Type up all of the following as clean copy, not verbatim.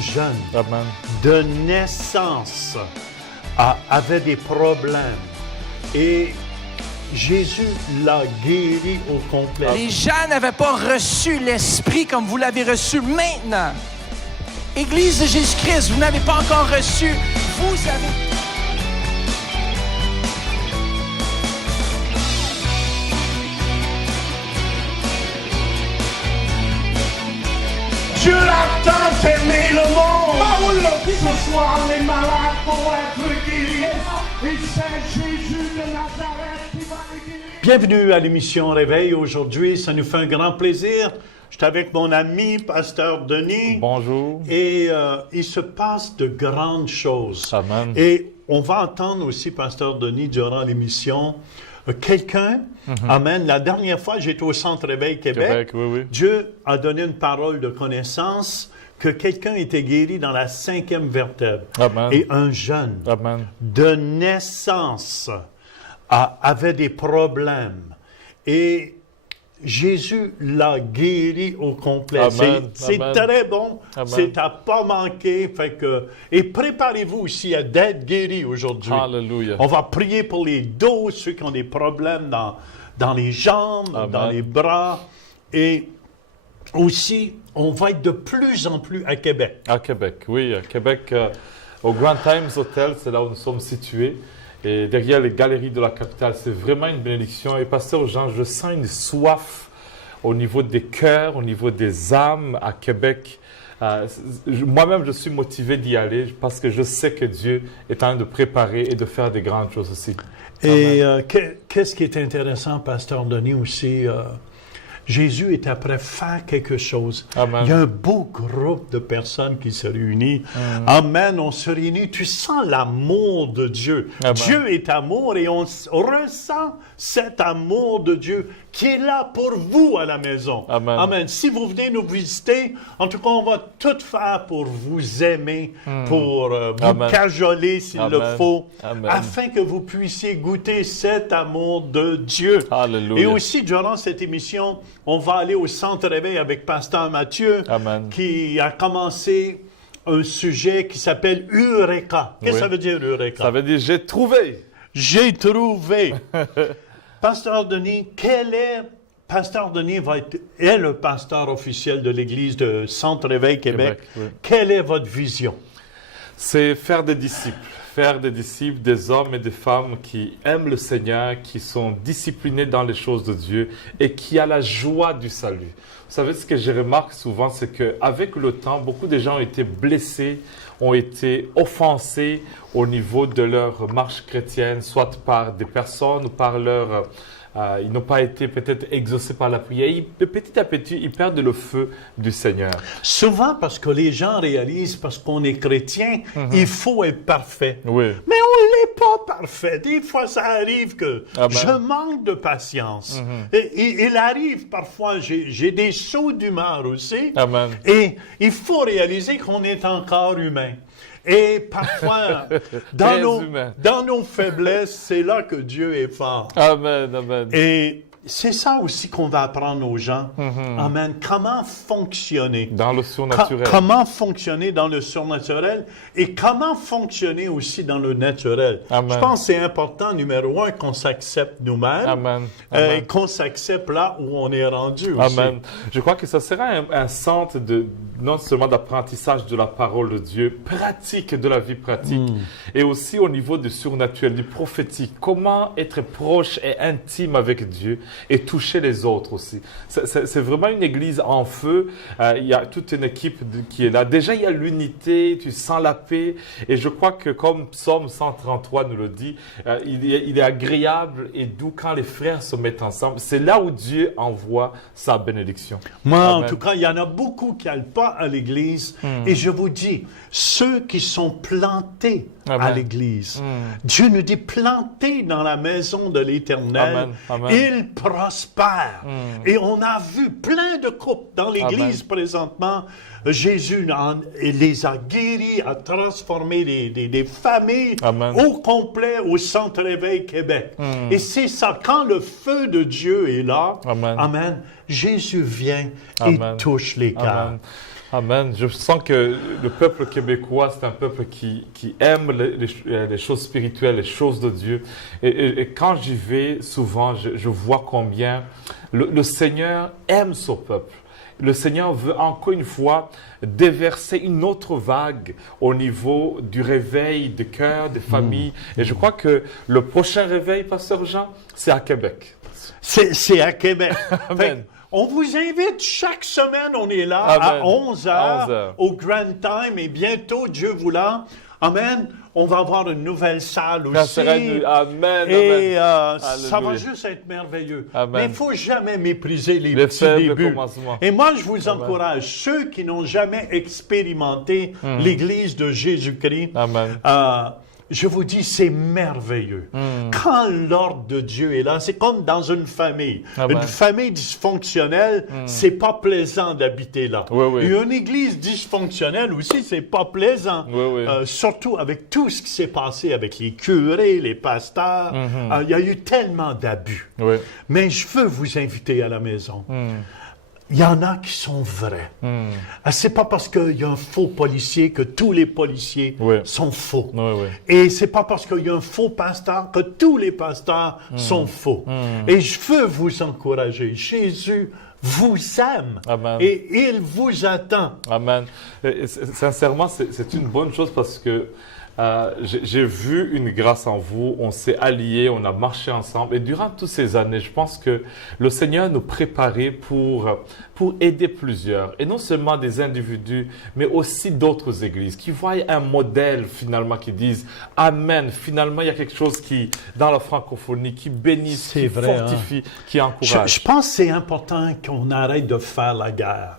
jeune Amen. de naissance avait des problèmes et Jésus l'a guéri au complet. Les gens n'avaient pas reçu l'Esprit comme vous l'avez reçu maintenant. Église de Jésus-Christ, vous n'avez pas encore reçu. Vous avez... Dieu a tant aimé le monde. Ce soir, les malades vont être guéris. Et c'est Jésus de Nazareth qui va les guérir. Bienvenue à l'émission Réveil. Aujourd'hui, ça nous fait un grand plaisir. Je suis avec mon ami, pasteur Denis. Bonjour. Et il se passe de grandes choses. Amen. Et on va entendre aussi, pasteur Denis, durant l'émission, quelqu'un, amen. La dernière fois, j'étais au Centre Réveil Québec. Oui. Dieu a donné une parole de connaissance que quelqu'un était guéri dans la 5e vertèbre. Amen. Et un jeune Amen. de naissance avait des problèmes. Et Jésus l'a guéri au complet. Amen. C'est Amen. très bon. Amen. C'est à pas manquer. Et préparez-vous aussi à d'être guéri aujourd'hui. Alléluia. On va prier pour les dos, ceux qui ont des problèmes dans les jambes, Amen. dans les bras. Et aussi, on va être de plus en plus à Québec. À Québec, oui, à Québec, au Grand Times Hotel, c'est là où nous sommes situés. Et derrière les galeries de la capitale, c'est vraiment une bénédiction. Et pasteur Jean, je sens une soif au niveau des cœurs, au niveau des âmes à Québec. Moi-même, je suis motivé d'y aller parce que je sais que Dieu est en train de préparer et de faire des grandes choses aussi. Et qu'est-ce qui est intéressant, pasteur Denis, aussi, Jésus est après faire quelque chose. Amen. Il y a un beau groupe de personnes qui se réunissent. Amen, on se réunit. Tu sens l'amour de Dieu. Amen. Dieu est amour et on ressent cet amour de Dieu qui est là pour vous à la maison. Amen. Amen. Si vous venez nous visiter, en tout cas, on va tout faire pour vous aimer, pour vous Amen. cajoler s'il le Amen. faut, Amen. afin que vous puissiez goûter cet amour de Dieu. Alléluia. Et aussi, durant cette émission, on va aller au Centre Réveil avec pasteur Mathieu, Amen. qui a commencé un sujet qui s'appelle Eureka. Qu'est-ce que Oui. ça veut dire, Eureka? Ça veut dire j'ai trouvé. J'ai trouvé. Pasteur Denis, Pasteur Denis est le pasteur officiel de l'Église de Centre Réveil Québec. Oui. Quelle est votre vision? C'est faire des disciples, des hommes et des femmes qui aiment le Seigneur, qui sont disciplinés dans les choses de Dieu et qui ont la joie du salut. Vous savez, ce que je remarque souvent, c'est qu'avec le temps, beaucoup de gens ont été blessés, ont été offensés au niveau de leur marche chrétienne, soit par des personnes ou par leur... ils n'ont pas été peut-être exaucés par la prière. Petit à petit, ils perdent le feu du Seigneur. Souvent parce que les gens réalisent, parce qu'on est chrétien, il faut être parfait. Oui. Mais on n'est pas parfait. Des fois, ça arrive que Amen. je manque de patience. Et il arrive parfois, j'ai des sauts d'humeur aussi. Amen. Et il faut réaliser qu'on est encore humain. Et parfois, Très humain. dans nos faiblesses, c'est là que Dieu est fort. Amen, amen. Et c'est ça aussi qu'on va apprendre aux gens. Amen. Comment fonctionner. Dans le surnaturel. Comment fonctionner dans le surnaturel et comment fonctionner aussi dans le naturel. Amen. Je pense que c'est important, numéro 1, qu'on s'accepte nous-mêmes. Amen. Et Amen. qu'on s'accepte là où on est rendu aussi. Amen. Je crois que ça sera un centre non seulement d'apprentissage de la parole de Dieu, pratique de la vie pratique, et aussi au niveau du surnaturel, du prophétique. Comment être proche et intime avec Dieu et toucher les autres aussi. C'est vraiment une église en feu. Il y a toute une équipe qui est là. Déjà, il y a l'unité, tu sens la paix. Et je crois que comme Psaume 133 nous le dit, il est agréable et doux quand les frères se mettent ensemble. C'est là où Dieu envoie sa bénédiction. Moi, Amen. en tout cas, il y en a beaucoup qui n'allent pas à l'Église. Et je vous dis, ceux qui sont plantés à Amen. l'Église, Dieu nous dit plantés dans la maison de l'Éternel, Amen. Amen. ils prospèrent. Et on a vu plein de couples dans l'Église présentement. Jésus les a guéris, a transformé des familles Amen. au complet au Centre Réveil Québec. Et c'est ça, quand le feu de Dieu est là, Amen. Amen, Jésus vient Amen. et touche les cœurs. Amen. Amen. Je sens que le peuple québécois, c'est un peuple qui aime les choses spirituelles, les choses de Dieu. Et quand j'y vais, souvent, je vois combien le Seigneur aime son peuple. Le Seigneur veut encore une fois déverser une autre vague au niveau du réveil des cœurs, des familles. Et je crois que le prochain réveil, Pasteur Jean, c'est à Québec. C'est à Québec. Amen. On vous invite chaque semaine, on est là Amen. à 11h À 11h. au Grand Time et bientôt, Dieu voulant, Amen, on va avoir une nouvelle salle aussi. Amen. Et Amen. ça va Alléluia. juste être merveilleux. Amen. Mais il ne faut jamais mépriser les petits faibles débuts. commencements. Et moi, je vous encourage, ceux qui n'ont jamais expérimenté l'Église de Jésus-Christ, Amen. je vous dis, c'est merveilleux. Quand l'ordre de Dieu est là, c'est comme dans une famille. Amen. Une famille dysfonctionnelle, c'est pas plaisant d'habiter là. Oui, oui. Et une église dysfonctionnelle aussi, c'est pas plaisant. Oui, oui. Surtout avec tout ce qui s'est passé avec les curés, les pasteurs. Il y a eu tellement d'abus. Oui. Mais je veux vous inviter à la maison. Il y en a qui sont vrais. C'est pas parce qu'il y a un faux policier que tous les policiers Oui. sont faux. Oui, oui. Et c'est pas parce qu'il y a un faux pasteur que tous les pasteurs sont faux. Et je veux vous encourager. Jésus vous aime. Amen. Et il vous attend. Amen. Sincèrement, c'est une bonne chose parce que j'ai vu une grâce en vous, on s'est alliés, on a marché ensemble. Et durant toutes ces années, je pense que le Seigneur nous préparait pour aider plusieurs. Et non seulement des individus, mais aussi d'autres églises qui voient un modèle finalement, qui disent « Amen ». Finalement, il y a quelque chose qui, dans la francophonie, qui bénit, qui fortifie, qui encourage. Je pense que c'est important qu'on arrête de faire la guerre.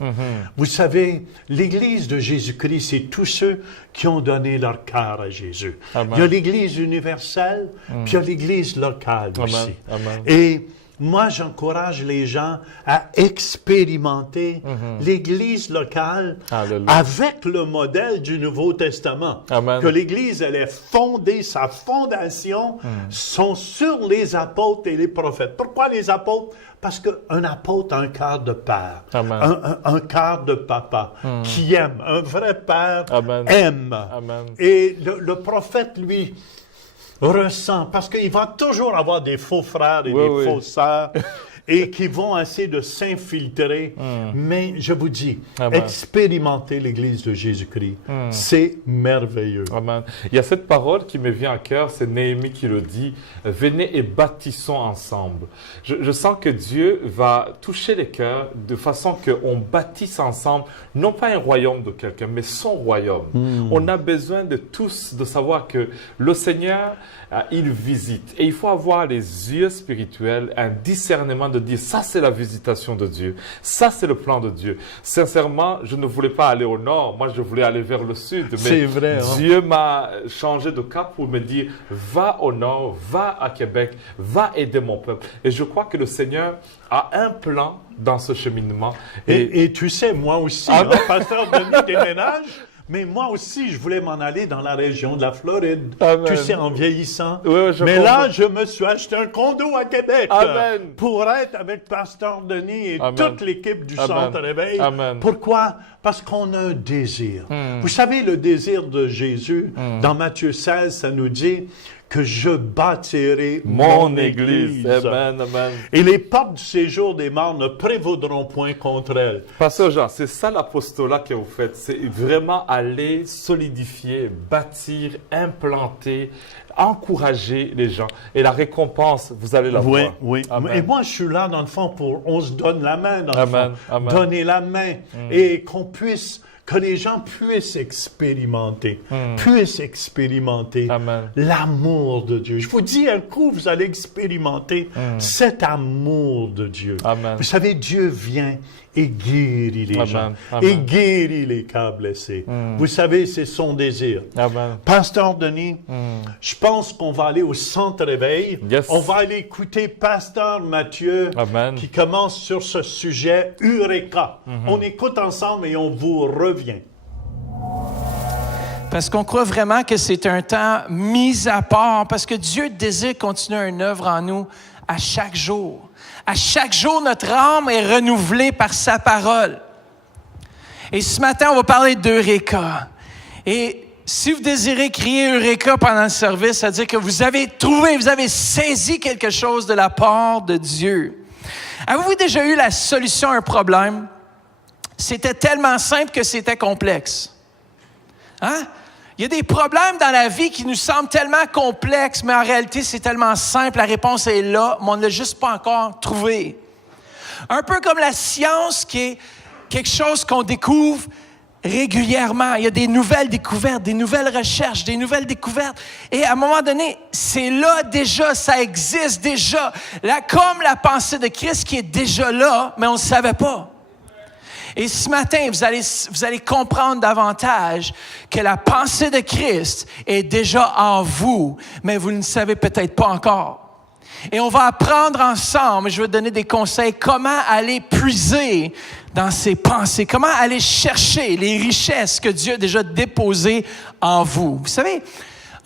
Vous savez, l'Église de Jésus-Christ, c'est tous ceux qui ont donné leur cœur à Jésus. Amen. Il y a l'Église universelle, puis il y a l'Église locale aussi. Amen. Et moi, j'encourage les gens à expérimenter l'Église locale Alléluia. avec le modèle du Nouveau Testament. Amen. Que l'Église, elle est fondée, sa fondation sont sur les apôtres et les prophètes. Pourquoi les apôtres? Parce qu'un apôtre a un cœur de père, Amen. un cœur de papa qui aime. Un vrai père Amen. aime. Amen. Et le prophète, lui, ressent, parce qu'il va toujours avoir des faux frères et des fausses sœurs et qui vont essayer de s'infiltrer. Mais je vous dis, Amen. expérimenter l'Église de Jésus-Christ, c'est merveilleux. Amen. Il y a cette parole qui me vient à cœur, c'est Néhémie qui le dit, « Venez et bâtissons ensemble ». Je sens que Dieu va toucher les cœurs de façon qu'on bâtisse ensemble, non pas un royaume de quelqu'un, mais son royaume. On a besoin de tous de savoir que le Seigneur, il visite. Et il faut avoir les yeux spirituels, un discernement de dire, ça c'est la visitation de Dieu, ça c'est le plan de Dieu. Sincèrement, je ne voulais pas aller au nord, moi je voulais aller vers le sud. Mais C'est vrai, hein? Dieu m'a changé de cap pour me dire, va au nord, va à Québec, va aider mon peuple. Et je crois que le Seigneur a un plan dans ce cheminement. Et tu sais, moi aussi, pasteur Denis déménage, mais moi aussi, je voulais m'en aller dans la région de la Floride. Amen. Tu sais, en vieillissant. Oui, je mais comprends. là, je me suis acheté un condo à Québec. Amen. Pour être avec pasteur Denis et Amen. toute l'équipe du Amen. Centre Réveil. Amen. Pourquoi? Parce qu'on a un désir. Vous savez, le désir de Jésus, dans Matthieu 16, ça nous dit que je bâtirai mon Église. Amen, amen. Et les portes du séjour des morts ne prévaudront point contre elle. Pasteur Jean, c'est ça l'apostolat que vous faites. C'est vraiment aller solidifier, bâtir, implanter, encourager les gens. Et la récompense, vous allez la voir. Oui. Amen. Et moi, je suis là, dans le fond, on se donne la main, dans Amen, le fond. amen. Donner la main. Et que les gens puissent expérimenter, Amen. l'amour de Dieu. Je vous dis, un coup, vous allez expérimenter cet amour de Dieu. Amen. Vous savez, Dieu vient et guérit les gens, Amen. et guérit les cœurs blessés. Vous savez, c'est son désir. Amen. Pasteur Denis, je pense qu'on va aller au Centre Réveil. Yes. On va aller écouter Pasteur Mathieu Amen. qui commence sur ce sujet Eureka. On écoute ensemble et on vous revient. Parce qu'on croit vraiment que c'est un temps mis à part, parce que Dieu désire continuer une œuvre en nous à chaque jour. À chaque jour, notre âme est renouvelée par sa parole. Et ce matin, on va parler d'Eureka. Et si vous désirez crier Eureka pendant le service, ça veut dire que vous avez trouvé, vous avez saisi quelque chose de la part de Dieu. Avez-vous déjà eu la solution à un problème? C'était tellement simple que c'était complexe. Hein? Il y a des problèmes dans la vie qui nous semblent tellement complexes, mais en réalité, c'est tellement simple. La réponse est là, mais on ne l'a juste pas encore trouvée. Un peu comme la science, qui est quelque chose qu'on découvre régulièrement. Il y a des nouvelles découvertes, des nouvelles recherches, des nouvelles découvertes. Et à un moment donné, c'est là déjà, ça existe déjà. Là, comme la pensée de Christ qui est déjà là, mais on ne le savait pas. Et ce matin, vous allez comprendre davantage que la pensée de Christ est déjà en vous, mais vous ne le savez peut-être pas encore. Et on va apprendre ensemble, je vais donner des conseils, comment aller puiser dans ses pensées, comment aller chercher les richesses que Dieu a déjà déposées en vous. Vous savez,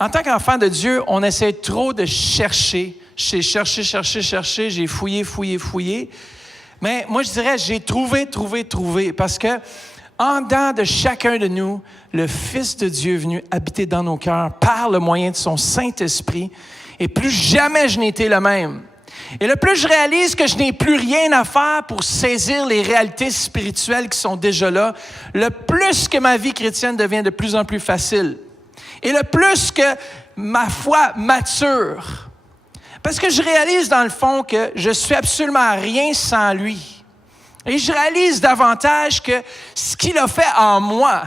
en tant qu'enfant de Dieu, on essaie trop de chercher. J'ai cherché, j'ai fouillé. Mais moi, je dirais, j'ai trouvé, parce que en dedans de chacun de nous, le Fils de Dieu est venu habiter dans nos cœurs par le moyen de son Saint-Esprit. Et plus jamais je n'ai été le même. Et le plus je réalise que je n'ai plus rien à faire pour saisir les réalités spirituelles qui sont déjà là, le plus que ma vie chrétienne devient de plus en plus facile. Et le plus que ma foi mature. Parce que je réalise dans le fond que je suis absolument rien sans lui. Et je réalise davantage que ce qu'il a fait en moi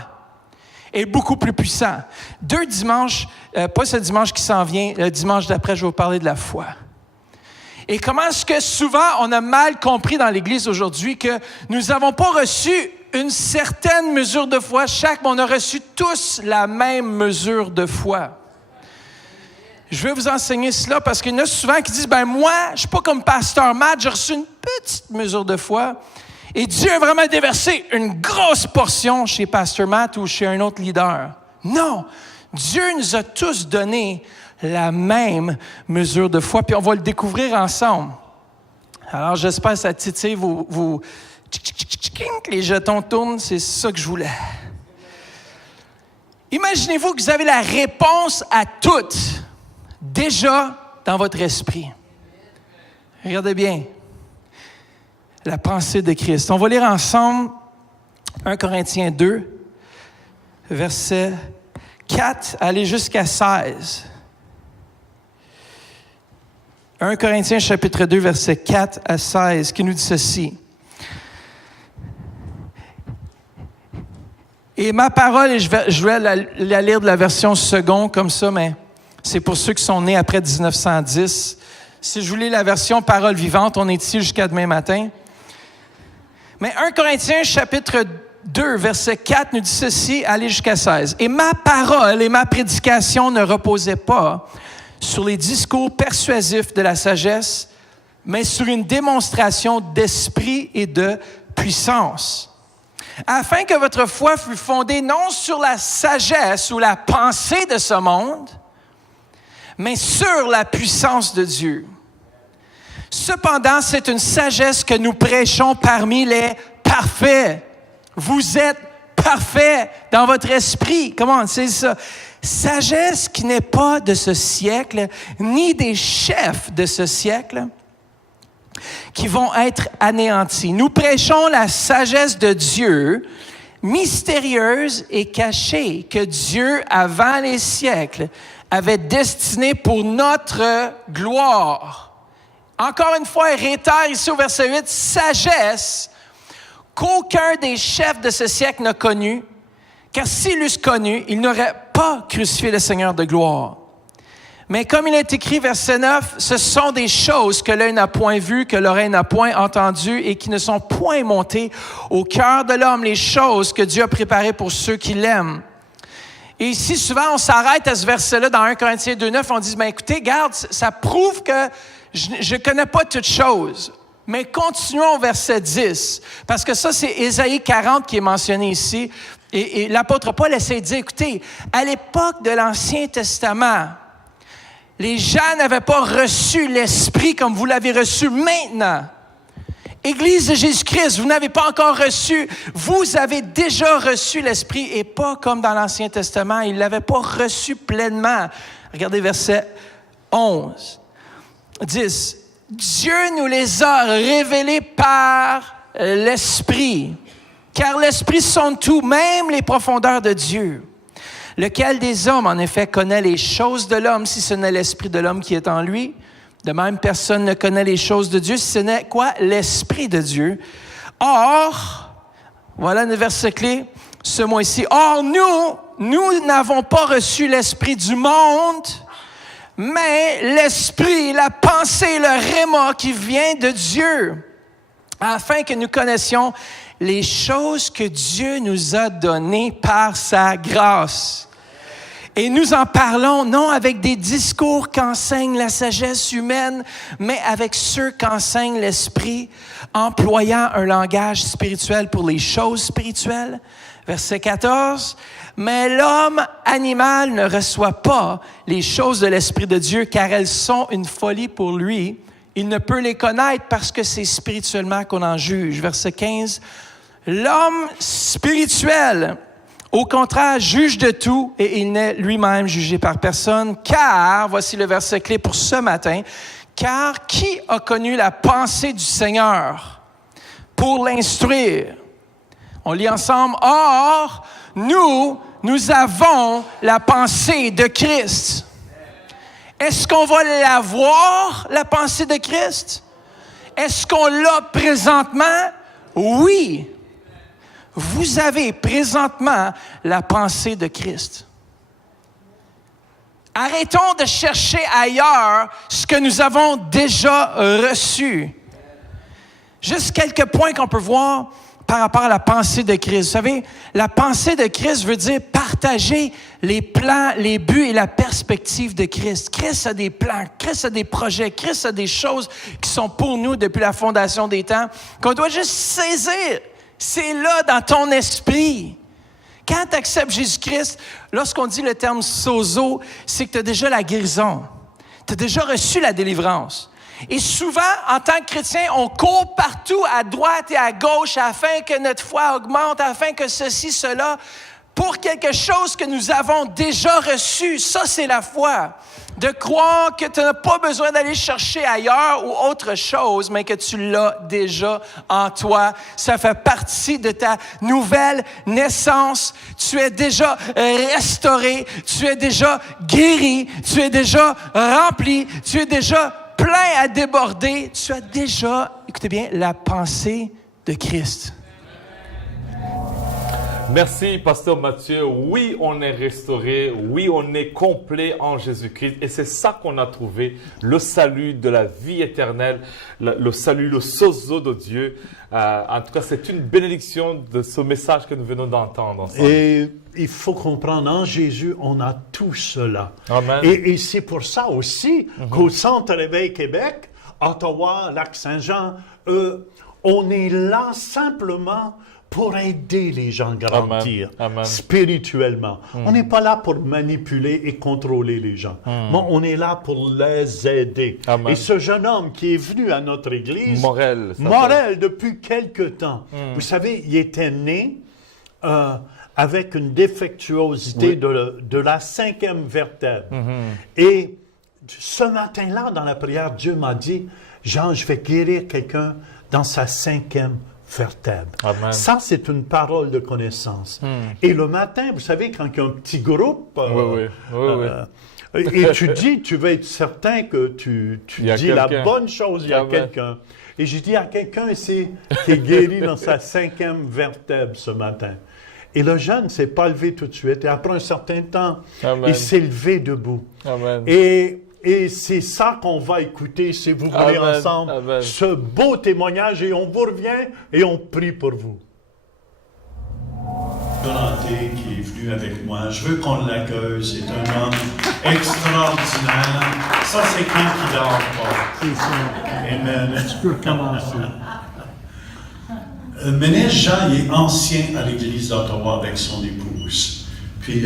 est beaucoup plus puissant. 2 dimanches, pas ce dimanche qui s'en vient, le dimanche d'après, je vais vous parler de la foi. Et comment est-ce que souvent on a mal compris dans l'Église aujourd'hui que nous n'avons pas reçu une certaine mesure de foi chaque, mais on a reçu tous la même mesure de foi. Je vais vous enseigner cela parce qu'il y en a souvent qui disent, moi, je ne suis pas comme Pasteur Matt, j'ai reçu une petite mesure de foi. Et Dieu a vraiment déversé une grosse portion chez Pasteur Matt ou chez un autre leader. Non, Dieu nous a tous donné la même mesure de foi, puis on va le découvrir ensemble. Alors, j'espère que ça titille les jetons tournent, c'est ça que je voulais. Imaginez-vous que vous avez la réponse à toutes déjà dans votre esprit. Regardez bien. La pensée de Christ. On va lire ensemble 1 Corinthiens 2, verset 4, aller jusqu'à 16. 1 Corinthiens chapitre 2, verset 4 à 16, qui nous dit ceci. Et ma parole, et je vais la lire de la version seconde comme ça, mais c'est pour ceux qui sont nés après 1910. Si je vous lis la version parole vivante, on est ici jusqu'à demain matin. Mais 1 Corinthiens chapitre 2, verset 4 nous dit ceci, allez jusqu'à 16. « Et ma parole et ma prédication ne reposaient pas sur les discours persuasifs de la sagesse, mais sur une démonstration d'esprit et de puissance, afin que votre foi fût fondée non sur la sagesse ou la pensée de ce monde, mais sur la puissance de Dieu. Cependant, c'est une sagesse que nous prêchons parmi les parfaits. Vous êtes parfaits dans votre esprit. Comment c'est ça? Sagesse qui n'est pas de ce siècle, ni des chefs de ce siècle, qui vont être anéantis. Nous prêchons la sagesse de Dieu, mystérieuse et cachée, que Dieu, avant les siècles, avait destinée pour notre gloire. Encore une fois, il réitère ici au verset 8, sagesse qu'aucun des chefs de ce siècle n'a connue, car s'ils l'eussent connue, ils n'auraient pas crucifié le Seigneur de gloire. Mais comme il est écrit, verset 9, ce sont des choses que l'œil n'a point vues, que l'oreille n'a point entendues et qui ne sont point montées au cœur de l'homme, les choses que Dieu a préparées pour ceux qui l'aiment. Et ici, souvent, on s'arrête à ce verset-là dans 1 Corinthiens 2.9, on dit, écoutez, regarde, ça prouve que je ne connais pas toutes choses. Mais continuons au verset 10, parce que ça, c'est Ésaïe 40 qui est mentionné ici. Et l'apôtre Paul essaie de dire, écoutez, à l'époque de l'Ancien Testament, les gens n'avaient pas reçu l'Esprit comme vous l'avez reçu maintenant. Église de Jésus-Christ, vous n'avez pas encore reçu, vous avez déjà reçu l'Esprit et pas comme dans l'Ancien Testament, ils ne l'avaient pas reçu pleinement. Regardez verset 11, 10. Dieu nous les a révélés par l'Esprit, car l'Esprit sonde tout, même les profondeurs de Dieu. Lequel des hommes, en effet, connaît les choses de l'homme si ce n'est l'Esprit de l'homme qui est en lui? De même, personne ne connaît les choses de Dieu si ce n'est quoi? L'Esprit de Dieu. Or, voilà le verset clé, ce mois-ci. Or, nous n'avons pas reçu l'Esprit du monde, mais l'Esprit, la pensée, le réma qui vient de Dieu, afin que nous connaissions les choses que Dieu nous a données par sa grâce. Et nous en parlons non avec des discours qu'enseigne la sagesse humaine, mais avec ceux qu'enseigne l'Esprit, employant un langage spirituel pour les choses spirituelles. Verset 14. Mais l'homme animal ne reçoit pas les choses de l'Esprit de Dieu, car elles sont une folie pour lui. Il ne peut les connaître parce que c'est spirituellement qu'on en juge. Verset 15. L'homme spirituel, au contraire, juge de tout et il n'est lui-même jugé par personne, car, voici le verset clé pour ce matin, car qui a connu la pensée du Seigneur pour l'instruire? On lit ensemble, or, nous avons la pensée de Christ. Est-ce qu'on va l'avoir, la pensée de Christ? Est-ce qu'on l'a présentement? Oui. Vous avez présentement la pensée de Christ. Arrêtons de chercher ailleurs ce que nous avons déjà reçu. Juste quelques points qu'on peut voir par rapport à la pensée de Christ. Vous savez, la pensée de Christ veut dire partager les plans, les buts et la perspective de Christ. Christ a des plans, Christ a des projets, Christ a des choses qui sont pour nous depuis la fondation des temps, qu'on doit juste saisir. C'est là dans ton esprit. Quand tu acceptes Jésus-Christ, lorsqu'on dit le terme sozo, c'est que tu as déjà la guérison. Tu as déjà reçu la délivrance. Et souvent, en tant que chrétien, on court partout à droite et à gauche afin que notre foi augmente, afin que ceci, cela, pour quelque chose que nous avons déjà reçu. Ça, c'est la foi. De croire que tu n'as pas besoin d'aller chercher ailleurs ou autre chose, mais que tu l'as déjà en toi. Ça fait partie de ta nouvelle naissance. Tu es déjà restauré, tu es déjà guéri, tu es déjà rempli, tu es déjà plein à déborder. Tu as déjà, écoutez bien, la pensée de Christ. Merci, Pasteur Mathieu. Oui, on est restauré. Oui, on est complet en Jésus-Christ. Et c'est ça qu'on a trouvé, le salut de la vie éternelle, le salut, le sozo de Dieu. En tout cas, c'est une bénédiction de ce message que nous venons d'entendre ensemble. Et il faut comprendre, en Jésus, on a tout cela. Amen. Et c'est pour ça aussi qu'au Centre Réveil Québec, Ottawa, Lac-Saint-Jean, on est là simplement pour aider les gens à grandir spirituellement. On n'est pas là pour manipuler et contrôler les gens. Mais on est là pour les aider. Amen. Et ce jeune homme qui est venu à notre église, Morel, depuis quelque temps, vous savez, il était né avec une défectuosité de la 5e vertèbre. Et ce matin-là, dans la prière, Dieu m'a dit, Jean, je vais guérir quelqu'un dans sa 5e vertèbre. Amen. Ça, c'est une parole de connaissance. Et le matin, vous savez, quand il y a un petit groupe, et tu veux être certain que tu dis la bonne chose, il y a quelqu'un. Et j'ai dit à quelqu'un ici qui est guéri dans sa 5e vertèbre ce matin. Et le jeune ne s'est pas levé tout de suite. Et après un certain temps, il s'est levé debout. Amen. Et c'est ça qu'on va écouter, si vous voulez, ensemble. Amen. Ce beau témoignage. Et on vous revient et on prie pour vous. Jonathan qui est venu avec moi, je veux qu'on l'accueille. C'est un homme extraordinaire. Ça, c'est quand il dort pas. C'est ça. Amen. Tu peux recommencer. Ménès Jean, il est ancien à l'église d'Ottawa avec son épouse. Puis,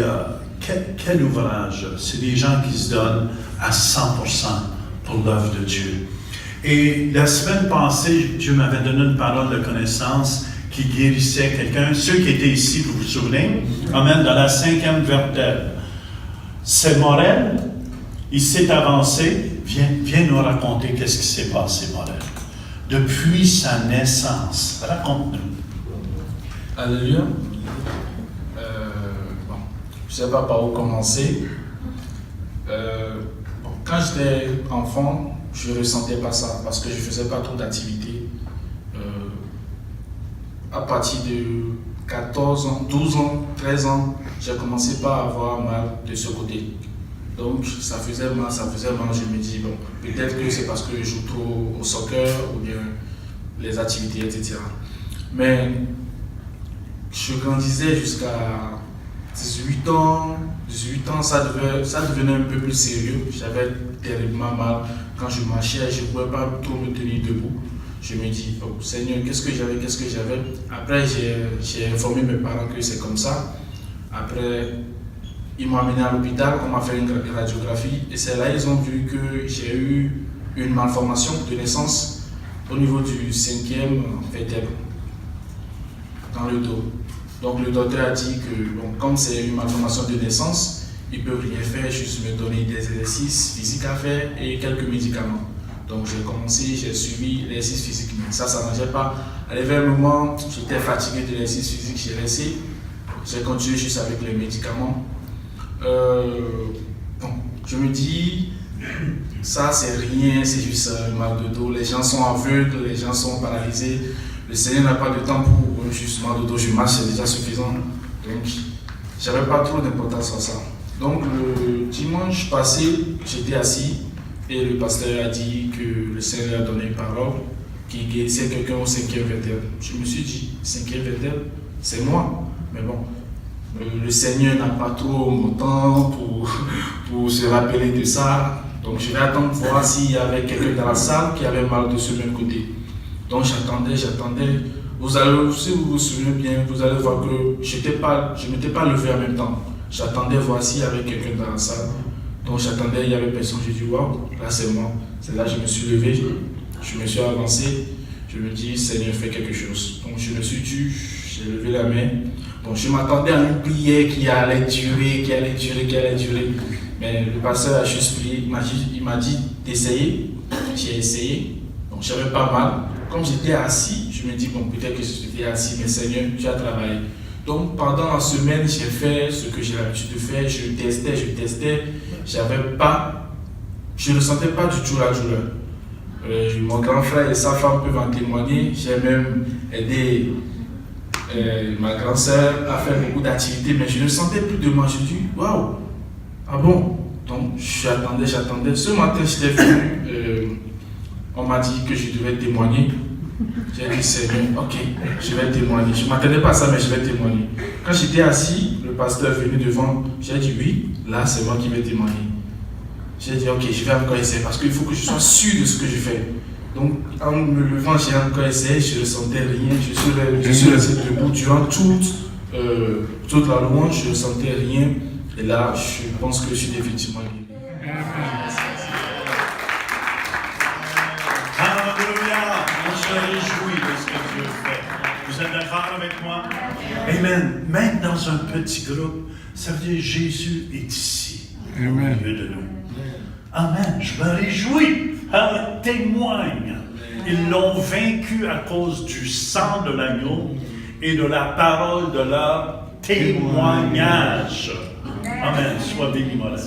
quel ouvrage. C'est des gens qui se donnent à 100% pour l'œuvre de Dieu. Et la semaine passée, Dieu m'avait donné une parole de connaissance qui guérissait quelqu'un. Ceux qui étaient ici, vous vous souvenez, amen, dans la 5e vertèbre. C'est Morel, il s'est avancé. Viens nous raconter qu'est-ce qui s'est passé, Morel. Depuis sa naissance. Raconte-nous. Alléluia. Je ne sais pas par où commencer. Quand j'étais enfant, je ne ressentais pas ça parce que je ne faisais pas trop d'activités. À partir de 14 ans, 12 ans, 13 ans, j'ai commencé par avoir mal de ce côté. Donc ça faisait mal. Je me dis, bon, peut-être que c'est parce que je joue trop au soccer ou bien les activités, etc. Mais je grandissais jusqu'à 18 ans, ça devenait un peu plus sérieux. J'avais terriblement mal. Quand je marchais, je ne pouvais pas trop me tenir debout. Je me dis, oh Seigneur, qu'est-ce que j'avais. Après, j'ai informé mes parents que c'est comme ça. Après, ils m'ont amené à l'hôpital, on m'a fait une radiographie. Et c'est là qu'ils ont vu que j'ai eu une malformation de naissance au niveau du 5e vertèbre, dans le dos. Donc le docteur a dit que, bon, comme c'est une malformation de naissance, ils ne peuvent rien faire, juste me donner des exercices physiques à faire et quelques médicaments. Donc j'ai suivi l'exercice physique, mais ça ne marchait pas. Arrivé un moment, j'étais fatigué de l'exercice physique, j'ai laissé. J'ai continué juste avec les médicaments. Bon, je me dis, ça c'est rien, c'est juste un mal de dos. Les gens sont aveugles, les gens sont paralysés. Le Seigneur n'a pas de temps pour juste mal de dos, je marche, c'est déjà suffisant. Donc, j'avais pas trop d'importance à ça. Donc, le dimanche passé, j'étais assis et le pasteur a dit que le Seigneur a donné une parole qui guérissait quelqu'un au 5e vertèbre. Je me suis dit, 5e vertèbre, c'est moi. Mais bon, le Seigneur n'a pas trop mon temps pour se rappeler de ça. Donc, je vais attendre voir s'il y avait quelqu'un dans la salle qui avait mal de ce même côté. Donc j'attendais. Si vous vous souvenez bien, vous allez voir que je ne m'étais pas levé en même temps. J'attendais voir s'il y avait quelqu'un dans la salle. Donc j'attendais, il n'y avait personne. J'ai dit, waouh, là c'est moi. C'est là que je me suis levé, je me suis avancé. Je me dis, Seigneur, fais quelque chose. Donc je me suis dit, j'ai levé la main. Donc je m'attendais à une prière qui allait durer. Mais le pasteur a juste prié. Il m'a dit d'essayer. J'ai essayé. Donc j'avais pas mal. Comme j'étais assis, je me dis, bon, peut-être que j'étais assis, mais Seigneur, tu as travaillé. Donc, pendant la semaine, j'ai fait ce que j'ai l'habitude de faire. Je testais. Je ne ressentais pas du tout la douleur. Mon grand frère et sa femme peuvent en témoigner. J'ai même aidé ma grande sœur à faire beaucoup d'activités, mais je ne sentais plus de moi. Je dis, waouh, ah bon? Donc, j'attendais. Ce matin, j'étais venu. On m'a dit que je devais témoigner. J'ai dit, Seigneur, ok, je vais témoigner. Je ne m'attendais pas à ça, mais je vais témoigner. Quand j'étais assis, le pasteur est venu devant. J'ai dit, oui, là, c'est moi qui vais témoigner. J'ai dit, ok, je vais encore essayer parce qu'il faut que je sois sûr de ce que je fais. Donc, en me levant, j'ai encore essayé, je ne sentais rien. Je suis resté debout durant toute la louange, je ne sentais rien. Et là, je pense que je suis définitivement guéri. Alléluia! On se réjouit de ce que Dieu fait. Vous êtes d'accord avec moi? Amen. Même dans un petit groupe, ça veut dire Jésus est ici, au milieu de nous. Amen. Je me réjouis. Témoigne. Ils l'ont vaincu à cause du sang de l'agneau et de la parole de leur témoignage. Amen. Sois béni, Morel.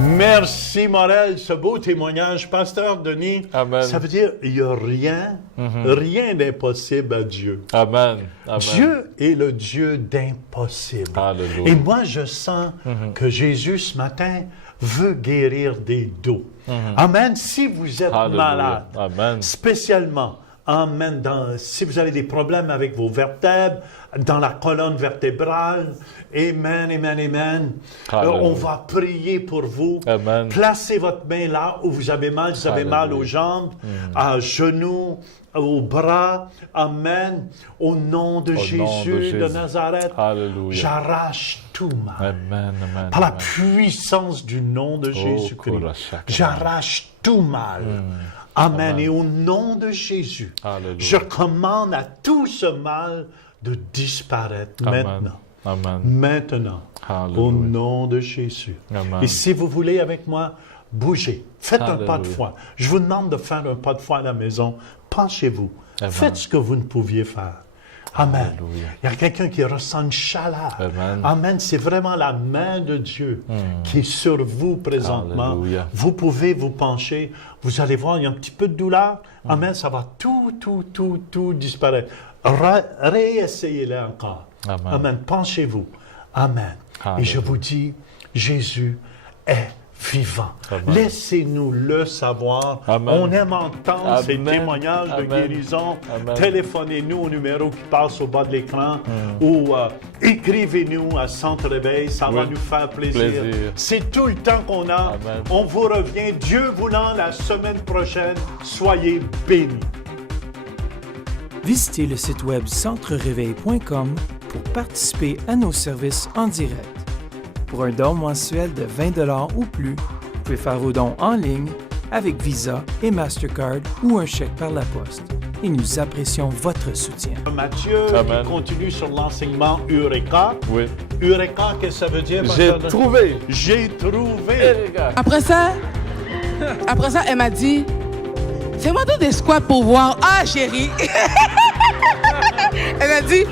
Merci, Morel, ce beau témoignage. Pasteur Denis, Amen. Ça veut dire qu'il n'y a rien d'impossible à Dieu. Amen. Dieu est le Dieu d'impossible. Alléluia. Et moi, je sens que Jésus, ce matin, veut guérir des dos. Amen. Si vous êtes malade, spécialement Amen. Si vous avez des problèmes avec vos vertèbres, dans la colonne vertébrale, amen, amen, amen. On va prier pour vous. Amen. Placez votre main là où vous avez mal. Vous avez mal aux jambes, à genoux, aux bras. Amen. Au nom de Jésus de Nazareth, j'arrache tout mal. Amen, amen, Par la puissance du nom de Jésus-Christ, j'arrache tout mal. Amen. Amen. Et au nom de Jésus, je commande à tout ce mal de disparaître maintenant. Amen. Maintenant. Alléluia. Au nom de Jésus. Amen. Et si vous voulez avec moi, bougez. Faites un pas de foi. Je vous demande de faire un pas de foi à la maison. Penchez-vous. Amen. Faites ce que vous ne pouviez faire. Amen. Alléluia. Il y a quelqu'un qui ressent une chaleur. Amen. Amen. C'est vraiment la main de Dieu qui est sur vous présentement. Alléluia. Vous pouvez vous pencher. Vous allez voir, il y a un petit peu de douleur. Amen. Ça va tout disparaître. Réessayez-le encore. Amen. Amen. Penchez-vous. Amen. Alléluia. Et je vous dis, Jésus est vivant. Amen. Laissez-nous le savoir. Amen. On aime entendre ces témoignages de guérison. Amen. Téléphonez-nous au numéro qui passe au bas de l'écran ou écrivez-nous à Centre Réveil. Ça va nous faire plaisir. C'est tout le temps qu'on a. Amen. On vous revient, Dieu voulant, la semaine prochaine. Soyez bénis. Visitez le site web centreréveil.com pour participer à nos services en direct. Pour un don mensuel de 20$ ou plus, vous pouvez faire vos dons en ligne avec Visa et Mastercard ou un chèque par la poste. Et nous apprécions votre soutien. Mathieu, Amen. qui continue sur l'enseignement Eureka. Oui. Eureka, qu'est-ce que ça veut dire? J'ai trouvé. J'ai trouvé. Les gars. Après ça, elle m'a dit, fais-moi donc des squats pour voir. Ah, chérie. Elle m'a dit,